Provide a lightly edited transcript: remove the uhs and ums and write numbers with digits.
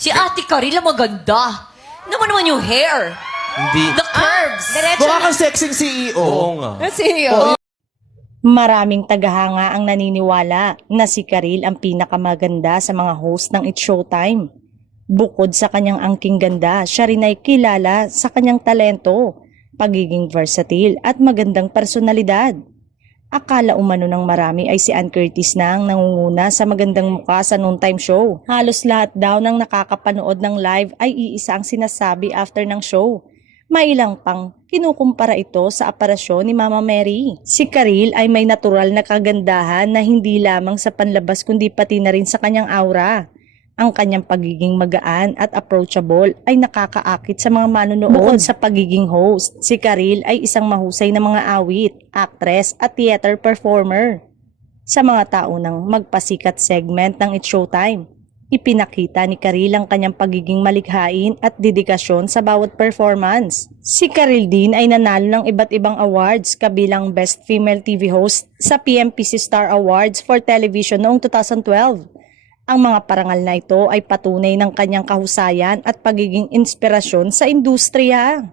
Si Ate Karila maganda. Naman yung hair. Hindi. The curves. Mukha kang sexing CEO. Oo nga. Maraming tagahanga ang naniniwala na si Karil ang pinakamaganda sa mga host ng It's Showtime. Bukod sa kanyang angking ganda, siya rin ay kilala sa kanyang talento, pagiging versatile at magandang personalidad. Akala umano ng marami ay si Ann Curtis na ang nangunguna sa magandang mukha sa noontime show. Halos lahat daw ng nakakapanood ng live ay iisa ang sinasabi after ng show. Mailang pang kinukumpara ito sa aparasyon ni Mama Mary. Si Karil ay may natural na kagandahan na hindi lamang sa panlabas kundi pati na rin sa kanyang aura. Ang kanyang pagiging magaan at approachable ay nakakaakit sa mga manonood. Bukod sa pagiging host, si Karil ay isang mahusay na mga awit, actress at theater performer. Sa mga tao ng magpasikat segment ng It's Showtime, ipinakita ni Karil ang kanyang pagiging malikhain at dedikasyon sa bawat performance. Si Karil din ay nanalo ng iba't ibang awards kabilang Best Female TV Host sa PMPC Star Awards for Television noong 2012. Ang mga parangal na ito ay patunay ng kanyang kahusayan at pagiging inspirasyon sa industriya.